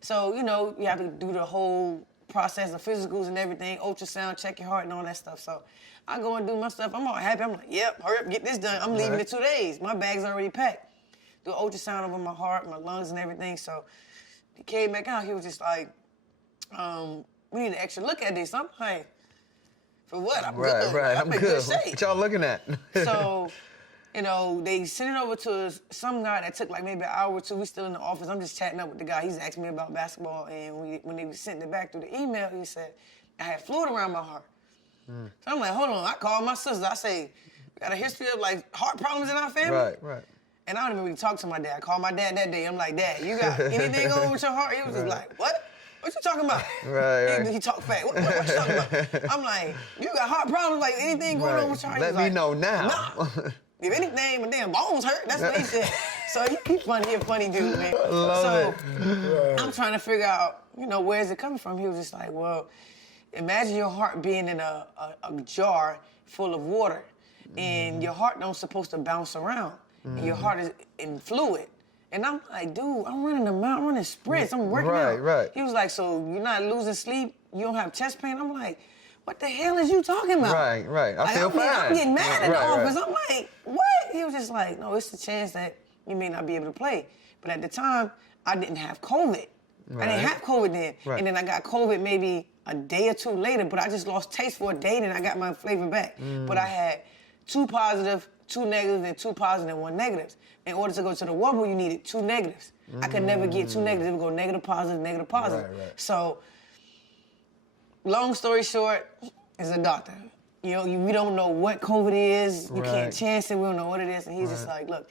So, you have to do the whole process of physicals and everything, ultrasound, check your heart and all that stuff. So I go and do my stuff. I'm all happy. I'm like, yep, hurry up, get this done. I'm leaving in 2 days. My bag's already packed. Do an ultrasound over my heart, my lungs and everything. So he came back out. He was just like, we need an extra look at this. I'm like, for what? I'm good. Right. I'm in good. shape. What y'all looking at? So, they sent it over to some guy that took like maybe an hour or two. We still in the office. I'm just chatting up with the guy. He's asking me about basketball. And when they sent it back through the email, he said, I had fluid around my heart. So I'm like, hold on. I called my sister. I say, got a history of like heart problems in our family? Right. And I don't even really talk to my dad. I called my dad that day. I'm like, Dad, you got anything going with your heart? He was just like, what? What you talking about? Right. He talked fast. What you talking about? I'm like, you got heart problems? Like anything going on with your heart? Let me know now. Nah. If anything, my damn bones hurt. That's what he said. So he's funny. He's a funny dude, man. Love it. I'm trying to figure out, where's it coming from? He was just like, well, imagine your heart being in a jar full of water, and your heart don't supposed to bounce around, and your heart is in fluid. And I'm like, dude, I'm running a mile, I'm running sprints, I'm working out. Right. He was like, so you're not losing sleep? You don't have chest pain? I'm like, what the hell is you talking about? Right. I feel fine. I'm getting mad at the office. Right. I'm like, what? He was just like, no, it's a chance that you may not be able to play. But at the time, I didn't have COVID. I didn't have COVID then. Right. And then I got COVID maybe a day or two later, but I just lost taste for a day, then I got my flavor back. But I had 2 positive, 2 negatives, and 2 positive, and 1 negative. In order to go to the wobble, you needed 2 negatives. I could never get 2 negatives. It would go negative, positive, negative, positive. Right. So, long story short, as a doctor, you know, we don't know what COVID is. You can't chance it. We don't know what it is. And he's just like, look,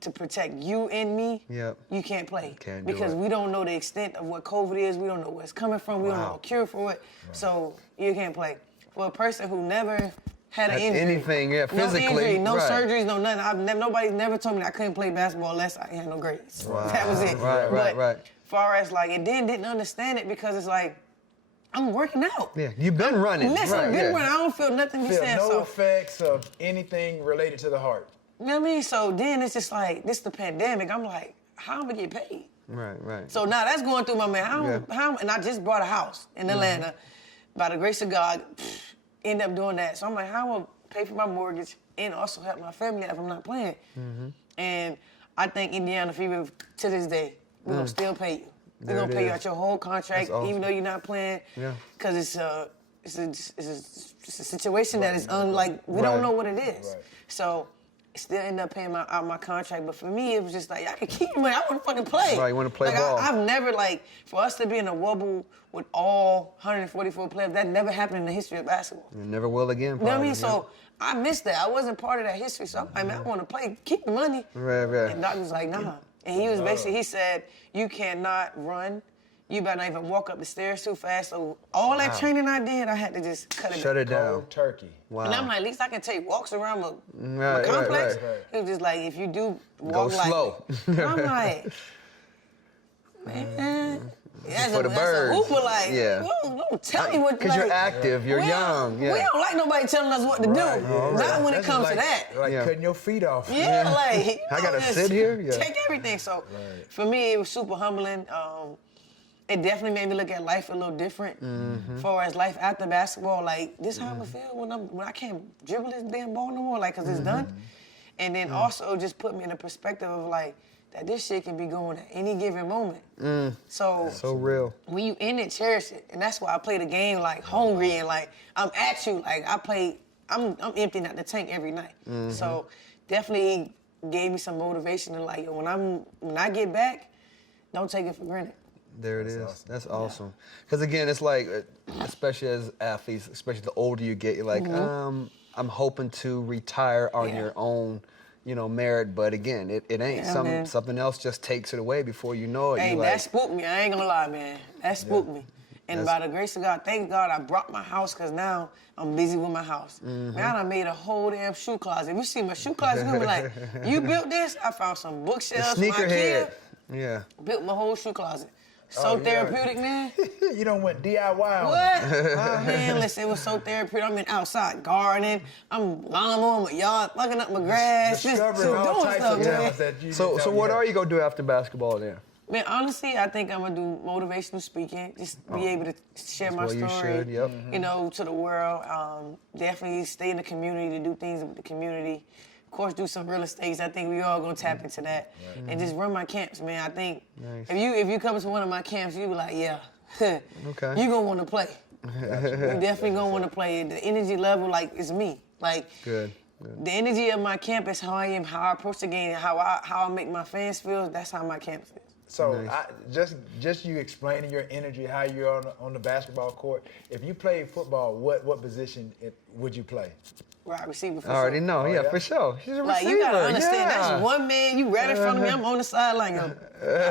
to protect you and me, you can't play. Because we don't know the extent of what COVID is. We don't know where it's coming from. We don't know a cure for it. So you can't play. For a person who never had an injury. Anything, physically. No injury, no surgeries, no nothing. Nobody's never told me that I couldn't play basketball unless I had no grades. Wow. That was it. Right. Far as like, and then didn't understand it because it's like, I'm working out. Yeah, you've been running. Listen, I've been running. I don't feel nothing you saying. No effects of anything related to the heart. You know what I mean? So then it's just like, this the pandemic. I'm like, how am I get paid? Right. So now that's going through my mind. How? And I just bought a house in Atlanta. By the grace of God, end up doing that. So I'm like, how am I pay for my mortgage and also help my family if I'm not playing? And I think Indiana Fever, to this day, we're going to still pay you. We're going to pay you out your whole contract, even though you're not playing. Because it's a situation that is unlike, we don't know what it is. So still end up paying out my contract. But for me, it was just like, I can keep money. I want to fucking play. Right, you want to play ball. I've never, for us to be in a wobble with all 144 players, that never happened in the history of basketball. It never will again, You know what I mean? So I missed that. I wasn't part of that history. So I'm like, man, I want to play. Keep the money. Right. And Doc was like, nah. And he was basically, he said, you cannot run. You better not even walk up the stairs too fast. So all that training I did, I had to just shut it down. Cold turkey. Wow. And I'm like, at least I can take walks around my complex. It was just like, if you do walk go slow. I'm like, man. For the birds. Hooper, don't tell me what. Because you're active, you're young. We don't like nobody telling us what to do. Not when it comes to that. Like cutting your feet off. I gotta sit here. Take everything. So for me, it was super humbling. It definitely made me look at life a little different. As far as life after basketball, like this how I feel when I can't dribble this damn ball no more, cause it's done. And then also just put me in a perspective of that this shit can be going at any given moment. So real. When you in it, cherish it. And that's why I play the game hungry and I'm at you. I'm emptying out the tank every night. So definitely gave me some motivation and when I get back, don't take it for granted. There it is. That's awesome. Because again, it's like, especially as athletes, especially the older you get, you're like, I'm hoping to retire on your own, merit. But again, it ain't. Something else just takes it away before you know it. Hey, that spooked me. I ain't gonna lie, man. That spooked me. And by the grace of God, thank God I brought my house because now I'm busy with my house. Man, I done made a whole damn shoe closet. If you see my shoe closet, you're gonna be like, you built this? I found some bookshelves, my kid. Yeah. Built my whole shoe closet. So therapeutic, man. You done went DIY on What? Man, listen, it was so therapeutic. I'm outside gardening. I'm lawnmowing my yard, fucking up my grass. Discovering all types of talents that you So what are you going to do after basketball then? Man, honestly, I think I'm going to do motivational speaking. Just be able to share my story, you should, to the world. Definitely stay in the community to do things with the community. Of course, do some real estate. I think we all gonna tap into that, and just run my camps, man. I think if you come to one of my camps, you be like, you gonna want to play. You definitely gonna want to play. The energy level, is me. Good. The energy of my camp is how I am, how I approach the game, how I make my fans feel. That's how my camp feels. So just you explaining your energy, how you're on the basketball court. If you played football, what position would you play? Wide receiver for I already know, for sure. She's a receiver. You gotta understand, that's one man, you right in front of me, I'm on the sideline. I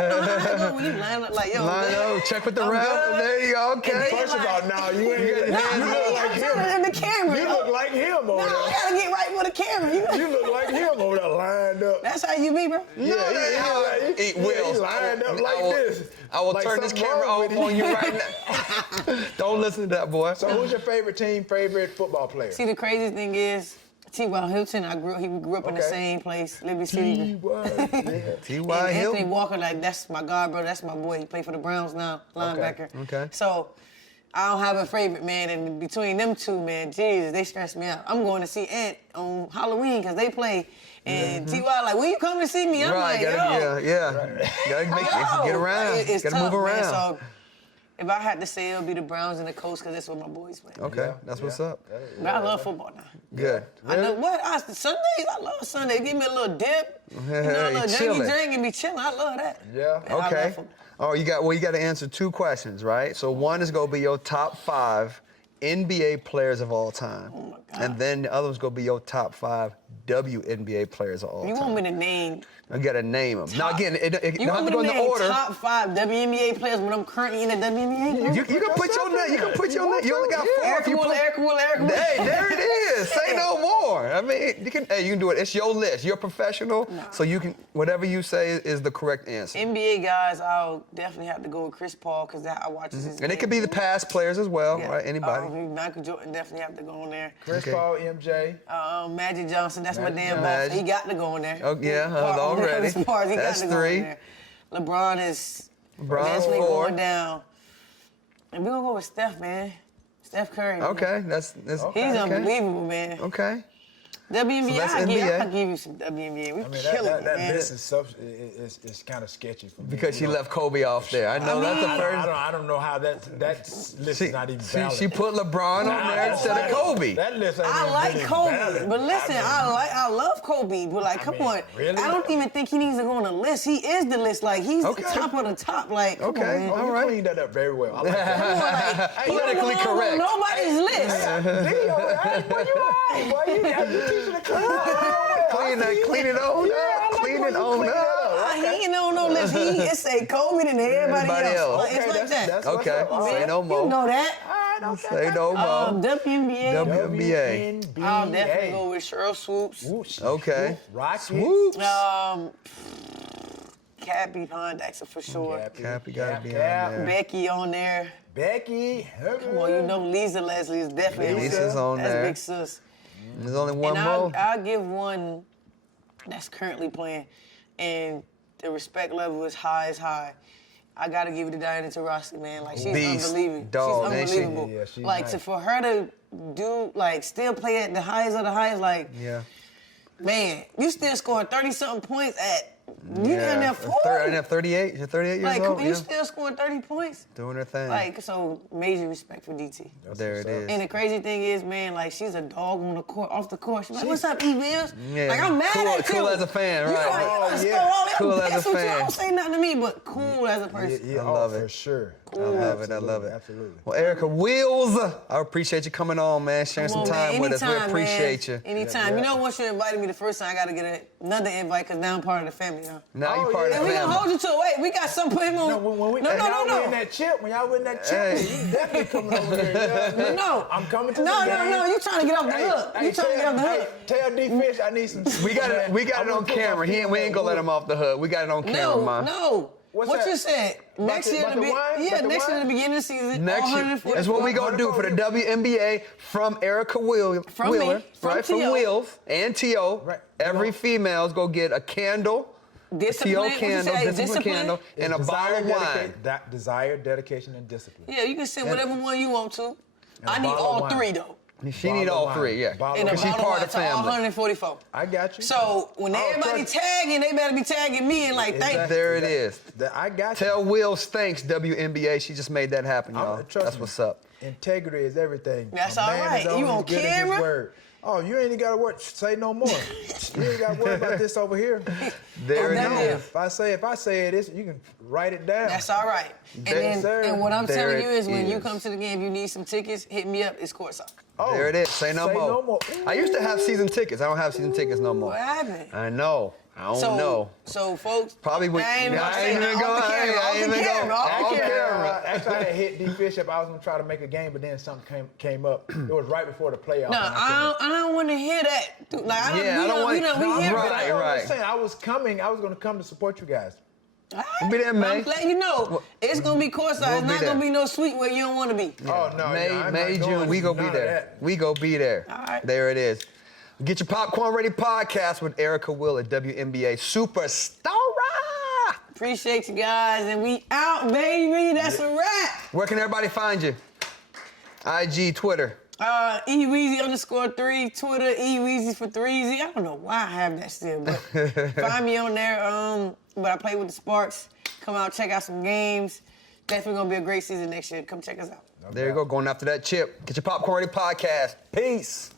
know how to go when you line up line up, check with the ref. There you go, okay. First of all, now you ain't. You look like him. The camera. You look like him over there. I gotta get right for the camera. You look like him over there lined up. That's how you be, bro? He lined up like this. I will turn this camera off on you right now. Don't listen to that, boy. So who's your favorite team, favorite football player? See, the crazy thing is, T.Y. Hilton, he grew up in the same place, Liberty City. T.Y. Hilton. Anthony Walker, that's my god, bro. That's my boy. He play for the Browns now, linebacker. Okay. So I don't have a favorite, man. And between them two, man, Jesus, they stress me out. I'm going to see Ant on Halloween because they play. And T.Y. when you come to see me? I'm Gotta get around. It's Gotta tough, move around. Man. So If I had to say, it would be the Browns and the Colts because that's where my boys play. Okay, that's what's up. But I love football now. Good. I know what? Sundays, I love Sundays. Give me a little dip, a little chilling. drink and be chilling. I love that. Yeah. I love Okay. football. Oh, you got to answer 2 questions, right? So one is gonna be your top 5 NBA players of all time, Oh my God. and then the other one's gonna be your top 5 WNBA players of all You time. want me to name? I gotta name them. Now again, it You don't have want me to go to in the name order. top 5 WNBA players when I'm currently in the WNBA? You can put your name. You can put your name. You only got 4. Erica Will. Hey, there it is. Say no more. I mean, you can do it. It's your list. You're a professional, so you can whatever you say is the correct answer. NBA guys, I'll definitely have to go with Chris Paul because I watch his And it could be the past players as well, Yeah. right? Anybody. Michael Jordan definitely have to go in there. Chris Paul, MJ. Magic Johnson, that's my damn boss. Magic. He got to go in there. Oh, yeah, Part- already. his part, he That's got to go 3. in there. LeBron is LeBron's eventually 4. going down. And we're going to go with Steph, man. Steph Curry. man. Okay, that's He's okay. unbelievable, man. Okay. WNBA, So that's I'll NBA. give you some WNBA. We I mean, killing it, that man. list is kind of sketchy for me. Because she left Kobe off there. I know that's the first. I don't know how that list is not even valid. She put LeBron on there instead of Kobe. That list ain't I even like really Kobe, valid. but listen, I love Kobe, but like, come on, really? I don't even think he needs to go on the list. He is the list, like he's Okay. the top of the top, like. Come Okay. on, man. All You right. cleaned that up very well. I like that. Come on, like, he don't Politically belong on correct. Nobody's list. Hey, boy, you right. Boy, you teaching the class. Clean it on up. Clean it on up. He ain't on no list. He it say Kobe and everybody Everybody else. else. It's like that. That's Okay. what's up. Say no You more. know that. Say no more. WNBA. WNBA. I'll definitely go with Cheryl Swoops. Whoosh. Okay. Rockets. Whoops. Cappy Pondexter for sure. Cappy gotta be on Cap. there. Becky on there. Becky. Well, you know Lisa Leslie is definitely Lisa's on That's there. big sis. There's only one And more. I'll give one that's currently playing, and the respect level is high. I gotta give it to Diana Taurasi, man. Like she's Beast. unbelievable. Dog, ain't she's she? unbelievable. Yeah, she's like nice. for her to do still play at the highest of the highest, like Yeah. man, you still scoring 30-something points at you down there 40. I have 38. You're 38 years Like old. you Yeah. still scoring 30 points. Doing her thing. Like so, major respect for DT. there it is. And the crazy thing is, man, like she's a dog on the court, off the court. She's like, "What's up, E-Bills?" Yeah. Like I'm mad Cool- at you. cool as a fan, right. Let's yeah. go all Cool I'm as a pissed with you. fan. Don't say nothing to me, but cool as a person. Yeah, I love it. For sure. I love it. I love it. Absolutely. Well, Erica Wills, I appreciate you coming on, man, sharing Come some on, man. time with us. We Anytime, appreciate man. you. Anytime. Yeah. You know, once you invited me the first time, I got to get another invite because now I'm part of the family, huh? Now you Oh, part yeah. of And the we gonna family. hold you to it. Wait, we got something put him on. No, when no. win that chip, when y'all win that chip, Hey. you definitely coming over here. Yeah. No. I'm coming to No, the no, game. no. You trying to get off the hook. You trying to get off the hook. Tell D Fish I need some. We got it on camera. We ain't gonna let him off the hook. We got it on camera, man. No. What's What that? you said? Next year, about the wine? yeah, About the next year, wine? the beginning of the season. Next year, 140. that's what we gonna do for the WNBA from Erica Wheeler, From me, Wheeler, from right? From T.O. Wheels and T.O. Right. Every female's go get a candle, Discipline, T.O. what you candle, say, discipline discipline? candle, and a bottle of wine. Desire, dedication, and discipline. Yeah, you can send whatever one you want to. And I a need bottle of all wine. three though. She need all three, yeah. Bottle And a of she's wine. bottle part of of the wine to all family. 144. I got you. So when everybody trust- tagging, they better be tagging me and like, thank you. There it is. I got you. Tell Wills thanks, WNBA. She just made that happen, y'all. Trust That's me. what's up. Integrity is everything. That's A all man is right. You only on as good as his camera? word. Oh, you ain't even got to work. Say no more. You ain't got to worry about this over here. There it that is. is. If I say it, you can write it down. That's all right. Yes, sir. And what I'm There telling you it is when you is. come to the game, you need some tickets, hit me up. It's courtside. Oh, There it is. Say no more. I used to have season tickets. I don't have season tickets no more. What happened? I know. I don't know. So, folks, Probably when I ain't even I ain't gonna even say going. off the camera, I ain't even going. off Off the camera. camera. After I had hit D Fish up, I was gonna try to make a game, but then something came up. It was right before the playoffs. No, and I I don't want to hear that. Dude, like, I Yeah, I don't want- we no, hear right, it. couldn't. right. I'm saying I was gonna come to support you guys. All We'll be there in But May. I'm letting you know, it's gonna be courtside. We'll It's be not there. gonna be no suite where you don't want to be. Oh no, May, I'm May, not June, going we go none be of there. that. We go be there. All right. There it is. Get your popcorn ready podcast with Erica Will at WNBA Superstar. Appreciate you guys, and we out, baby. That's a wrap. Where can everybody find you? IG, Twitter. eweezy_3, Twitter, eweezy for 3Z. I don't know why I have that still, but find me on there. But I play with the Sparks. Come out, check out some games. definitely gonna be a great season next year. Come check us out. There you go, going after that chip. Get your Popcorn Ready podcast. Peace.